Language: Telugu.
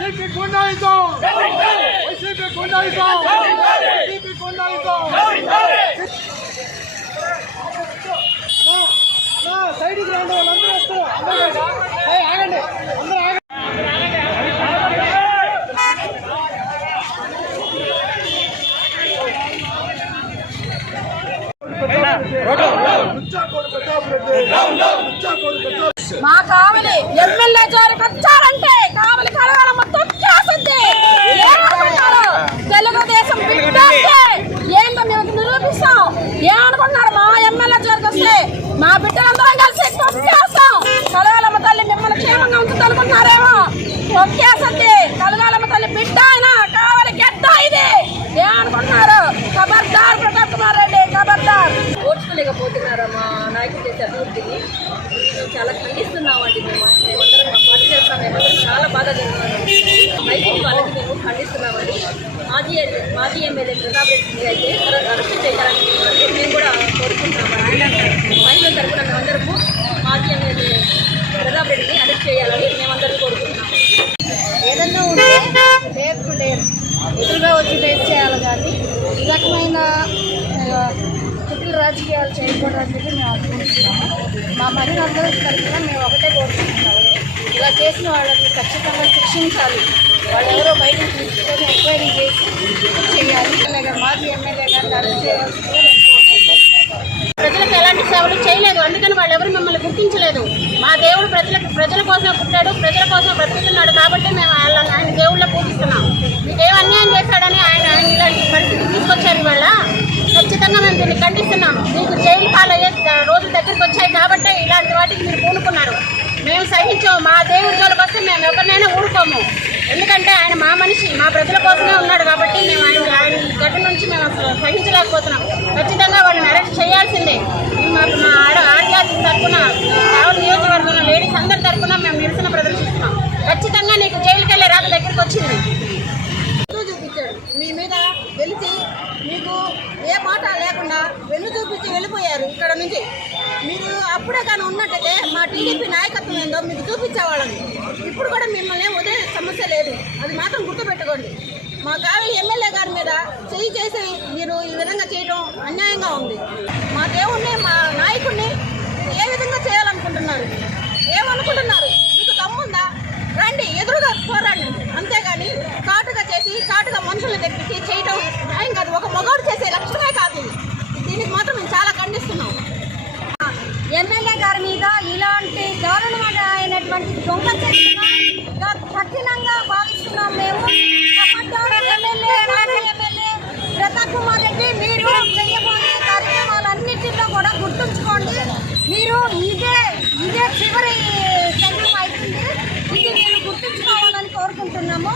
YCP goondaism YCP goondaism YCP goondaism సైడ్కి రండి వాళ్ళందరూ వస్తారు అందరూ ఆగండి. అందరూ ఆగండి. మా కావలి ఎమ్మెల్యే జోరు వచ్చారంటే కావలి ఖండిస్తున్నామని మాజీ మాజీ ఎమ్మెల్యే ప్రతాప్ రెడ్డి అయితే అరెస్ట్ చేయాలని మేము కూడా కోరుకుంటున్నాము మహిళల తరఫున మేమందరము మాజీ ఎమ్మెల్యే ప్రతాప్ రెడ్డిని అరెస్ట్ చేయాలని మేమందరం కోరుకుంటున్నాము. ఏదన్నా ఉంటే డేర్ టు డేర్ ఎదురుగా వచ్చి డేట్ చేయాలి కానీ ఈ రకమైన కుటుంబ రాజకీయాలు చేయకూడదని చెప్పి మేము అనుకుంటున్నాము. మా మహిళలందరూ తరఫున మేము ఒకటే కోరుకుంటున్నాము. ఇలా చేసిన వాళ్ళని ఖచ్చితంగా శిక్షించాలి. వాళ్ళు ఎవరో బయటకు తీసుకొని ఎంక్వైరీ చేసి చేయాలి. మాజీ ఎమ్మెల్యే గారు ప్రజలకు ఎలాంటి సేవలు చేయలేదు. అందుకని వాళ్ళు ఎవరు మిమ్మల్ని గుర్తించలేదు. మా దేవుడు ప్రజలకు ప్రజల కోసం పుట్టాడు. ప్రజల కోసం బ్రతుకుతున్నాడు కాబట్టి మేము ఆయన ఆయన దేవుళ్ళ పూజిస్తున్నాం. మీకు ఏం అన్యాయం చేశాడని ఆయన ఆయన ఇలాంటి పరిస్థితి తీసుకొచ్చారు ఇవాళ ఖచ్చితంగా మేము దీన్ని ఖండిస్తున్నాం మీకు జైలు పాలయ్యే రోజులు దగ్గరికి వచ్చాయి కాబట్టి ఇలాంటి వాటికి మీరు పూనుకున్నారు మేము సహించాము మా దేవుడి జోలికి వస్తే మేము ఎవరినైనా ఊరుకోము ఎందుకంటే ఆయన మా మనిషి మా ప్రజల కోసమే ఉన్నాడు కాబట్టి మేము ఆయన ఆయన గడ్డ నుంచి మేము అసలు సహించలేకపోతున్నాం ఖచ్చితంగా వాళ్ళని అరెస్ట్ చేయాల్సిందే మేము మా మా ఆడ ఆడజాతి తరఫున కావలి నియోజకవర్గంలో లేడీస్ అందరి తరఫున మేము నిరసన ప్రదర్శిస్తున్నాం ఖచ్చితంగా నీకు జైలుకి వెళ్ళే రాక దగ్గరికి వచ్చింది వెన్ను చూపించాడు మీ మీద వెలిచి మీకు ఏ మాట లేకుండా వెన్ను చూపించి వెళ్ళిపోయారు ఇక్కడ నుంచి. మీరు అప్పుడే కానీ ఉన్నట్టయితే మా టీడీపీ నాయకత్వం ఏందో మీకు చూపించేవాళ్ళని ఇప్పుడు కూడా మిమ్మల్ని వదిలే సమస్య లేదు. అది మాత్రం గుర్తుపెట్టుకోండి. మా కావలి ఎమ్మెల్యే గారి మీద చేయి చేసి మీరు ఈ విధంగా చేయడం అన్యాయంగా ఉంది. మా దేవుణ్ణి మా నాయకుడిని ఏ విధంగా చేయాలనుకుంటున్నారు? మీరు ఇదే ఇదే చివరి సమయం అవుతుంది ఇది మీరు గుర్తుంచుకోవాలని కోరుకుంటున్నాము.